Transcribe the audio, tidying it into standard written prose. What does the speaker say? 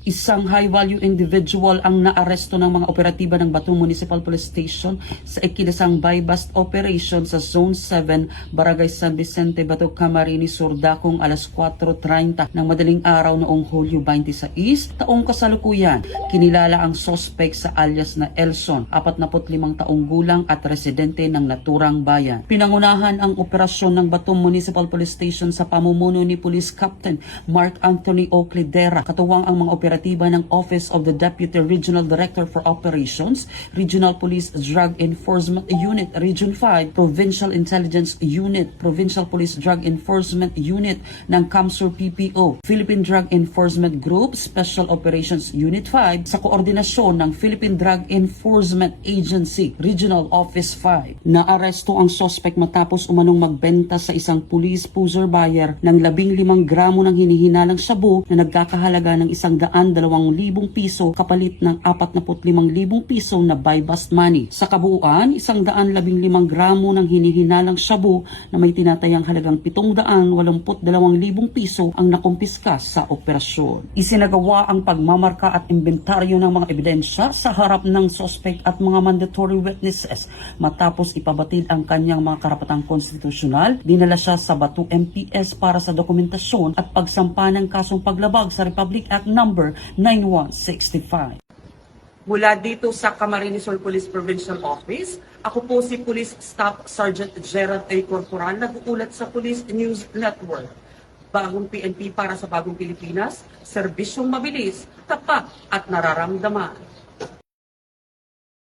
Isang high-value individual ang naaresto ng mga operatiba ng Batu Municipal Police Station sa ikinasang buy-bust operation sa Zone 7, Barangay San Vicente, Batu, Camarines Sur, dakong alas 4:30 ng madaling araw noong Hulyo 26, taong kasalukuyan. Kinilala ang suspect sa alias na Elson, 45 taong gulang at residente ng naturang bayan. Pinangunahan ang operasyon ng Batu Municipal Police Station sa pamumuno ni Police Captain Mark Anthony Oclidera, katuwang ang mga operatiba ng Office of the Deputy Regional Director for Operations, Regional Police Drug Enforcement Unit, Region 5, Provincial Intelligence Unit, Provincial Police Drug Enforcement Unit ng CAMSUR PPO, Philippine Drug Enforcement Group, Special Operations Unit 5, sa koordinasyon ng Philippine Drug Enforcement Agency, Regional Office 5. Naaresto ang suspect matapos umanong magbenta sa isang police pusher buyer ng 15 gramo ng hinihinalang shabu na nagkakahalaga ng 102,000 piso kapalit ng 45,000 piso na buy-bust money. Sa kabuuan, 115 gramo ng hinihinalang shabu na may tinatayang halagang 782,000 piso ang nakumpiska sa operasyon. Isinagawa ang pagmamarka at inventaryo ng mga ebidensya sa harap ng suspect at mga mandatory witnesses. Matapos ipabatid ang kanyang mga karapatang konstitusyonal, dinala siya sa Batu MPS para sa dokumentasyon at pagsampa ng kasong paglabag sa Republic Act number 9165. Mula dito sa Camarines Sur Police Provincial Office, ako po si Police Staff Sergeant Gerald A. Corporal, nag-uulat sa Police News Network. Bagong PNP para sa bagong Pilipinas, serbisyong mabilis, tapat at nararamdaman.